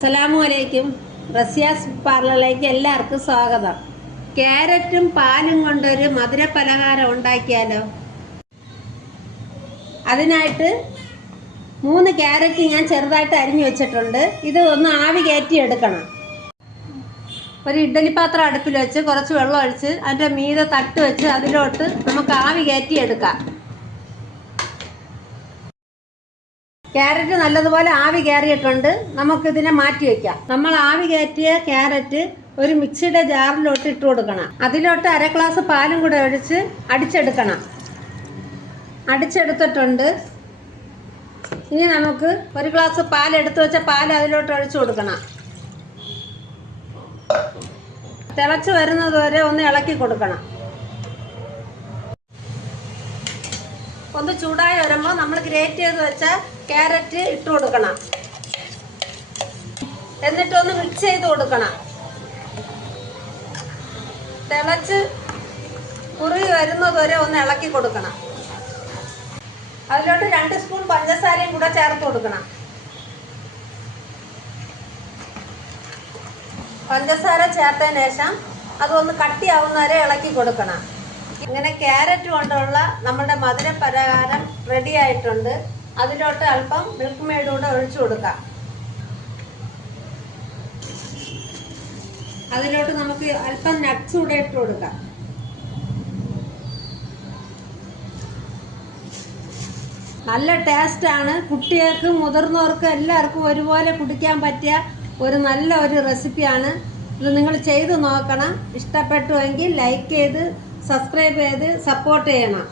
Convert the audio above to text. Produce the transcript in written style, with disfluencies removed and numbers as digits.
അസ്സലാമലൈക്കും. റസിയാസ് പാർലറിലേക്ക് എല്ലാവർക്കും സ്വാഗതം. ക്യാരറ്റും പാലും കൊണ്ടൊരു മധുര പലഹാരം ഉണ്ടാക്കിയാലോ? അതിനായിട്ട് 3 ക്യാരറ്റ് ഞാൻ ചെറുതായിട്ട് അരിഞ്ഞു വെച്ചിട്ടുണ്ട്. ഇത് ഒന്ന് ആവി കയറ്റി എടുക്കണം. ഒരു ഇഡ്ഡലി പാത്രം അടുപ്പിൽ വെച്ച് കുറച്ച് വെള്ളം ഒഴിച്ച് അതിൻ്റെ മീതെ തട്ട് വെച്ച് അതിലോട്ട് നമുക്ക് ആവി കയറ്റി എടുക്കാം. ക്യാരറ്റ് നല്ലതുപോലെ ആവി കയറിയിട്ടുണ്ട്. നമുക്കിതിനെ മാറ്റി വയ്ക്കാം. നമ്മൾ ആവി കയറ്റിയ ക്യാരറ്റ് ഒരു മിക്സിയുടെ ജാറിലോട്ട് ഇട്ട് കൊടുക്കണം. അതിലോട്ട് 1/2 ഗ്ലാസ് പാലും കൂടെ ഒഴിച്ച് അടിച്ചെടുക്കണം. അടിച്ചെടുത്തിട്ടുണ്ട്. ഇനി നമുക്ക് 1 ഗ്ലാസ് പാൽ എടുത്തു വെച്ച പാൽ അതിലോട്ട് ഒഴിച്ചു കൊടുക്കണം. തിളച്ച് വരുന്നത് വരെ ഒന്ന് ഇളക്കി കൊടുക്കണം. ഒന്ന് ചൂടായി വരുമ്പോൾ നമ്മൾ ഗ്രേറ്റ് ചെയ്ത് വെച്ച ക്യാരറ്റ് ഇട്ട് കൊടുക്കണം. എന്നിട്ടൊന്ന് മിക്സ് ചെയ്ത് കൊടുക്കണം. തിളച്ച് കുറുകി വരുന്നത് വരെ ഒന്ന് ഇളക്കി കൊടുക്കണം. അതിലോട്ട് 2 സ്പൂൺ പഞ്ചസാരയും കൂടെ ചേർത്ത് കൊടുക്കണം. പഞ്ചസാര ചേർത്തതിന് ശേഷം അതൊന്ന് കട്ടിയാവുന്ന വരെ ഇളക്കി കൊടുക്കണം. ഇങ്ങനെ ക്യാരറ്റ് കൊണ്ടുള്ള നമ്മുടെ മധുര പലഹാരം റെഡി ആയിട്ടുണ്ട്. അതിലോട്ട് അല്പം മിൽക്ക് മെയ്ഡ് കൂടെ ഒഴിച്ചു കൊടുക്കാം. അതിലോട്ട് നമുക്ക് അല്പം നട്ട്സ് കൂടെ ഇട്ട് കൊടുക്കാം. നല്ല ടേസ്റ്റാണ്. കുട്ടികൾക്കും മുതിർന്നവർക്കും എല്ലാവർക്കും ഒരുപോലെ കുടിക്കാൻ പറ്റിയ നല്ല ഒരു റെസിപ്പിയാണ്. ഇത് നിങ്ങൾ ചെയ്ത് നോക്കണം. ഇഷ്ടപ്പെട്ടുവെങ്കിൽ ലൈക്ക് ചെയ്ത് സബ്സ്ക്രൈബ് ചെയ്ത് സപ്പോർട്ട് ചെയ്യണം.